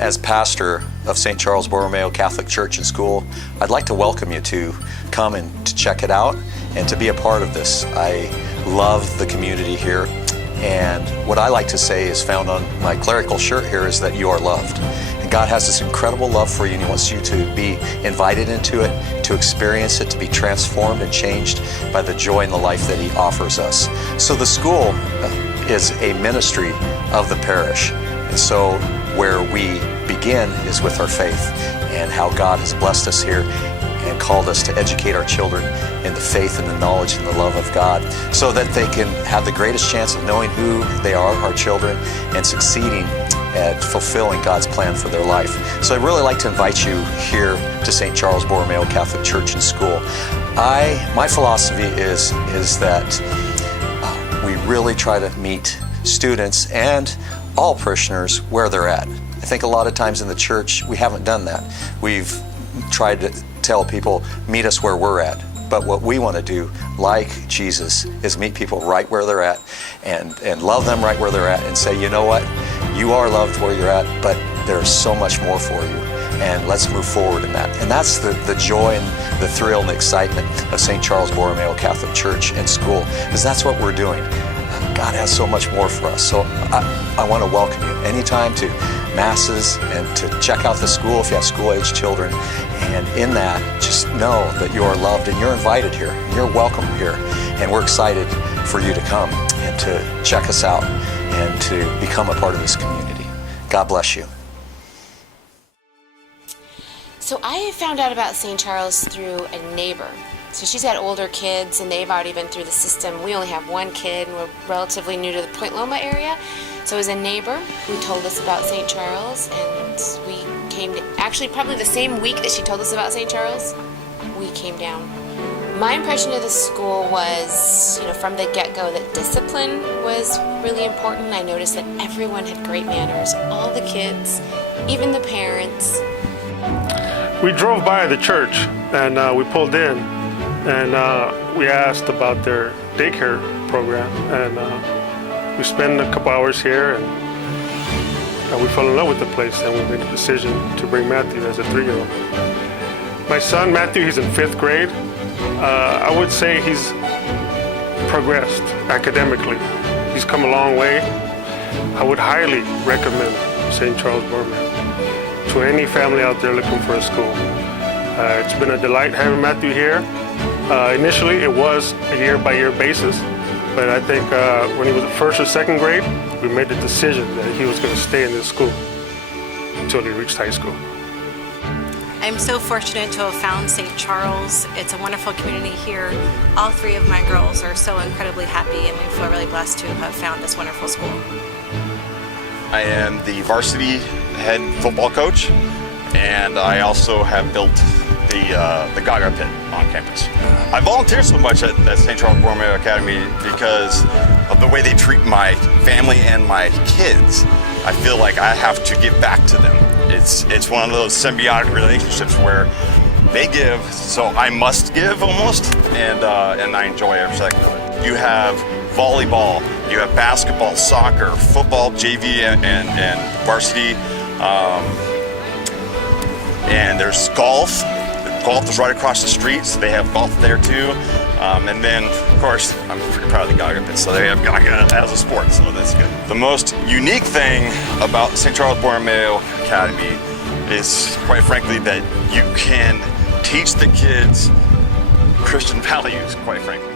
As pastor of Saint Charles Borromeo Catholic Church and School, I'd like to welcome you to come and to check it out and to be a part of this. I love the community here, and what I like to say is found on my clerical shirt here is that you are loved. And God has this incredible love for you, and He wants you to be invited into it, to experience it, to be transformed and changed by the joy and the life that He offers us. So the school is a ministry of the parish, and so where we begin is with our faith and how God has blessed us here and called us to educate our children in the faith and the knowledge and the love of God so that they can have the greatest chance of knowing who they are, our children, and succeeding at fulfilling God's plan for their life. So I'd really like to invite you here to Saint Charles Borromeo Catholic Church and School. My philosophy is that we really try to meet students and all parishioners where they're at. I think a lot of times in the church we haven't done that. We've tried to tell people, meet us where we're at. But what we want to do, like Jesus, is meet people right where they're at and love them right where they're at and say, you know what, you are loved where you're at, but there's so much more for you. And let's move forward in that. And that's the joy and the thrill and the excitement of Saint Charles Borromeo Catholic Church and School, because that's what we're doing. God has so much more for us. So I want to welcome you anytime to Masses and to check out the school if you have school-age children. And in that, just know that you are loved and you're invited here. You're welcome here. And we're excited for you to come and to check us out and to become a part of this community. God bless you. So I found out about St. Charles through a neighbor. So she's got older kids, and they've already been through the system. We only have one kid, and we're relatively new to the Point Loma area. So it was a neighbor who told us about St. Charles, and we came to, actually probably the same week that she told us about St. Charles, we came down. My impression of the school was, from the get-go that discipline was really important. I noticed that everyone had great manners, all the kids, even the parents. We drove by the church, and we pulled in, and we asked about their daycare program, and we spent a couple hours here, and we fell in love with the place, and we made a decision to bring Matthew as a 3-year-old. My son Matthew, he's in 5th grade. I would say he's progressed academically. He's come a long way. I would highly recommend St. Charles Borromeo to any family out there looking for a school. It's been a delight having Matthew here. Initially, it was a year-by-year basis, but I think when he was in 1st or 2nd grade, we made the decision that he was going to stay in this school until he reached high school. I'm so fortunate to have found St. Charles. It's a wonderful community here. All 3 of my girls are so incredibly happy, and we feel really blessed to have found this wonderful school. I am the varsity head football coach, and I also have built the Gaga pit on campus. I volunteer so much at St. Charles Borromeo Academy because of the way they treat my family and my kids. I feel like I have to give back to them. It's one of those symbiotic relationships where they give, so I must give almost, and I enjoy every second of it. You have volleyball, you have basketball, soccer, football, JV, and varsity, and there's golf. Golf is right across the street, so they have golf there too. And then, of course, I'm pretty proud of the Gaga pit, so they have Gaga as a sport, so that's good. The most unique thing about St. Charles Borromeo Academy is, quite frankly, that you can teach the kids Christian values, quite frankly.